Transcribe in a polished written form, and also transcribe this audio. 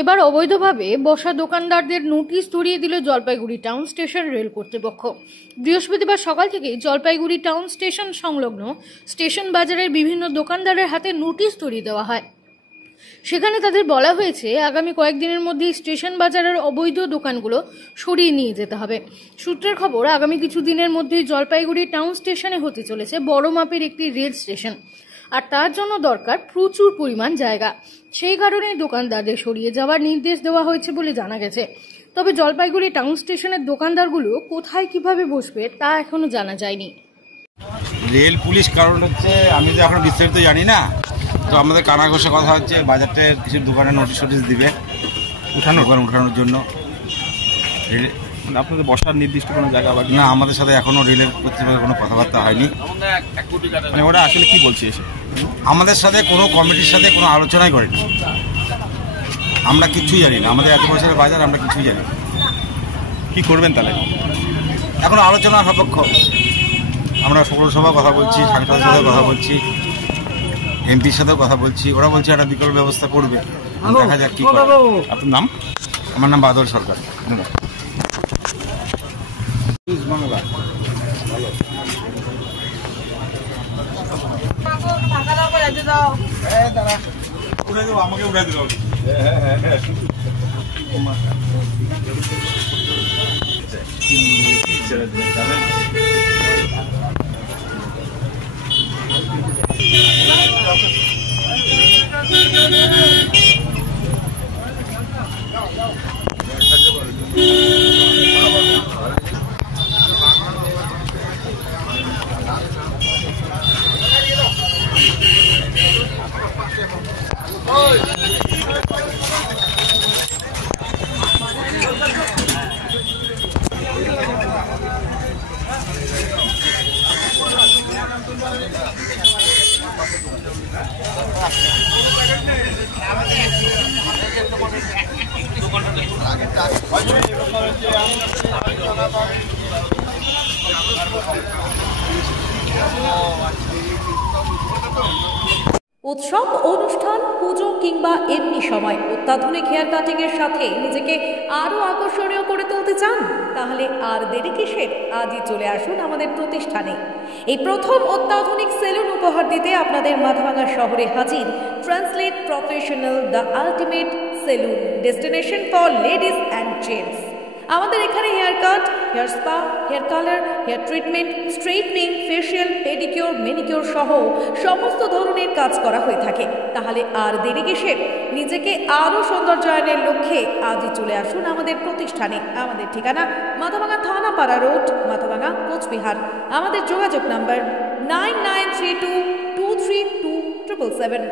এবার অবৈধভাবে বসা দোকানদারদের নোটিশ ধরিয়ে দিল জলপাইগুড়ি টাউন স্টেশন রেল কর্তৃপক্ষ। বৃহস্পতিবার সকাল থেকে জলপাইগুড়ি টাউন স্টেশন সংলগ্ন স্টেশন বাজারের বিভিন্ন দোকানদারের হাতে নোটিশ ধরিয়ে দেওয়া হয়। সেখানে তাদের বলা হয়েছে আগামী কয়েকদিনের মধ্যেই স্টেশন বাজারের অবৈধ দোকানগুলো সরিয়ে নিয়ে যেতে হবে। সূত্রের খবর, আগামী কিছুদিনের মধ্যেই জলপাইগুড়ি টাউন স্টেশনে হতে চলেছে বড় মাপের একটি রেল স্টেশন, আর তার জন্য দরকার প্রচুর পরিমাণ জায়গা। সেই কারণেই দোকানদারদের সরিয়ে যাওয়ার নির্দেশ দেওয়া হয়েছে বলে জানা গেছে। তবে জলপাইগুড়ি টাউন স্টেশনের দোকানদারগুলো কোথায় কিভাবে বসবে তা এখনো জানা যায়নি। রেল পুলিশ কারণ হচ্ছে, আমি তো এখন বিস্তারিত জানি না, তো আমাদের কানাঘোষে কথা হচ্ছে বাজারটার কিছু দোকানে নোটিশ দিবে উঠানোর জন্য। আপনাদের বসার নির্দিষ্ট কোনো জায়গা বা না, আমাদের সাথে এখনো রেলের কর্তৃপক্ষের কোনো কথাবার্তা হয়নি। মানে ওরা আসলে কি বলছে এসে? আমাদের সাথে কোনো কমিটির সাথে কোনো আলোচনাই করেনি। আমরা কিছুই জানি না, আমাদের এত বছরের বাজার আমরা কিছুই জানি না। কি করবেন তাহলে? এখন আলোচনা সাপেক্ষ। আমরা পৌরসভায় কথা বলছি, সাংসদের সাথে কথা বলছি, এমপির সাথেও কথা বলছি। ওরা বলছে একটা বিকল্প ব্যবস্থা করবে, দেখা যাক কি করে। আপনার নাম? আমার নাম বাদল সরকার। আমাকে উড়াই দিল। উৎসব, অনুষ্ঠান, পুজো কিংবা এমনি সময় অত্যাধুনিক হেয়ার কাটিং এর সাথে নিজেকে আরো আকর্ষণীয় করে তুলতে চান? তাহলে আর দেরি কিসের? আজই চলে আসুন আমাদের প্রতিষ্ঠানে। এই প্রথম অত্যাধুনিক সেলুন উপহার দিতে আপনাদের মাথাভাঙা শহরে হাজির translate professional, the ultimate salon, destination for ladies and gents. আমাদের এখানে hair cut, hair spa, hair colour, hair treatment, straightening, facial, pedicure, manicure সহ সমস্ত ধরনের কাজ করা হয়ে থাকে। তাহলে আর দেরি কিসের? নিজেকে আরও সৌন্দর্যায়নের লক্ষ্যে আজই চলে আসুন আমাদের প্রতিষ্ঠানে। আমাদের ঠিকানা মাথাভাঙা থানাপাড়া রোড, মাথাভাঙা, কোচবিহার। আমাদের যোগাযোগ নাম্বার 9932232777।